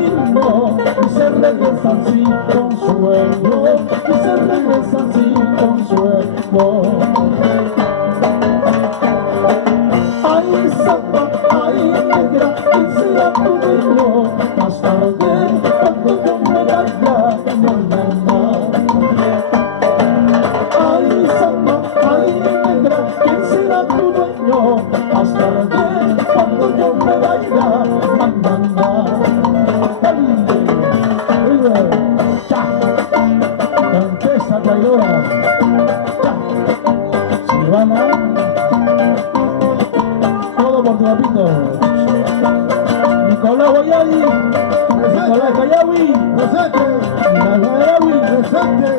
mismo y se regresa sin consuelo, y se regresa sin consuelo. Ay, samba, ay, negra, ¿quién será tu dueño? Más tarde, cuando yo me vaya, mañana. Ay, samba, ay, negra, ¿quién será tu dueño? Más tarde, cuando yo me vaya, mañana. Cantesa traidora, Silvana, todo por tu papito. Nicolás Guayadi, Nicolás Cayawi, presente, Nicolás Cayawi, presente.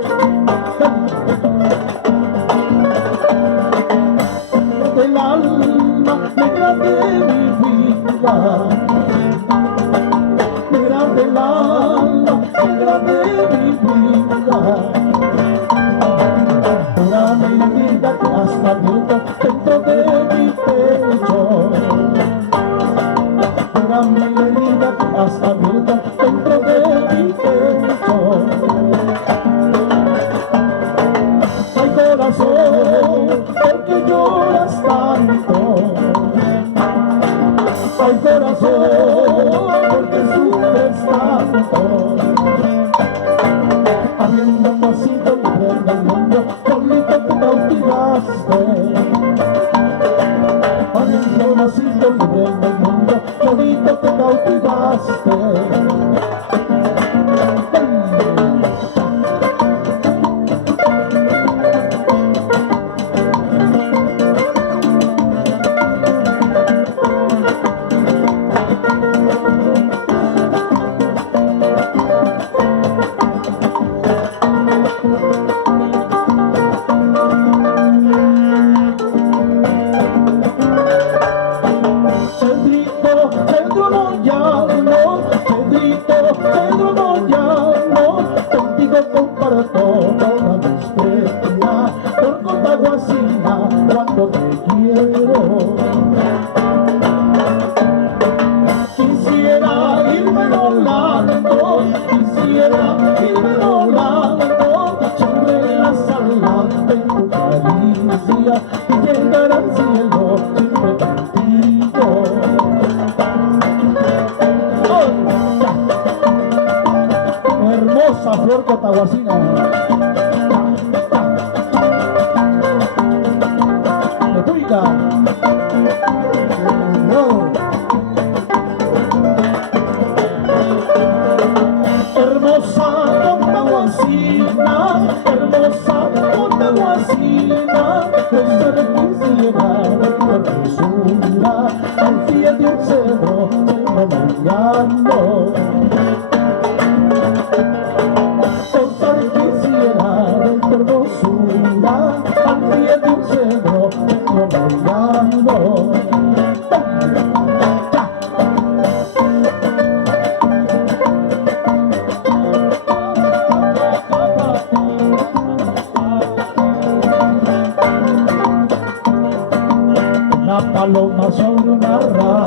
Del alma negra de mi vida, negra del alma negra de mi vida, una medida que hasta abierta dentro de mi pecho, una medida que hasta abierta dentro de mi pecho. Ay, corazón, ¿por qué lloras tanto? Ay, corazón, ¿por qué sufres tanto? Habiendo nacido libre en el mundo, solito te cautivaste. Habiendo nacido libre en el mundo, solito te cautivaste. Pedro Moyano, contigo comparto toda mi estrella, por Cotahuasina cuando te quiero. Quisiera irme volando, quisiera irme volando sobre las alas de tu caricia y llegar al cielo siempre contigo. Hermosa flor cotahuasina, de tuica, hermosa cotahuasina, hermosa cotahuasina, que se requisiera de tu hermosura al pie de un cedro moyano. Al pie de un cedro moyano. Una paloma sobre una rama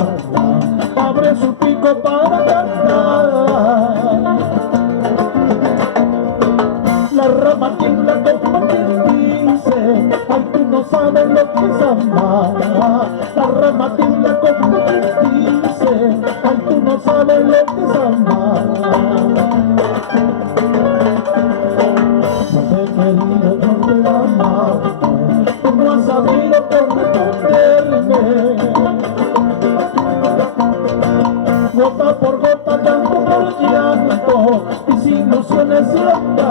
abre su pico para cantar. La rama tiembla como quien dice, ay, tú no sabes lo que es amar. La rama tiembla como quien dice, ay, tú no sabes lo que es amar. Yo te he querido, yo te he amado, tú no has sabido corresponderme. Gota por gota, llanto por llanto, mis ilusiones locas.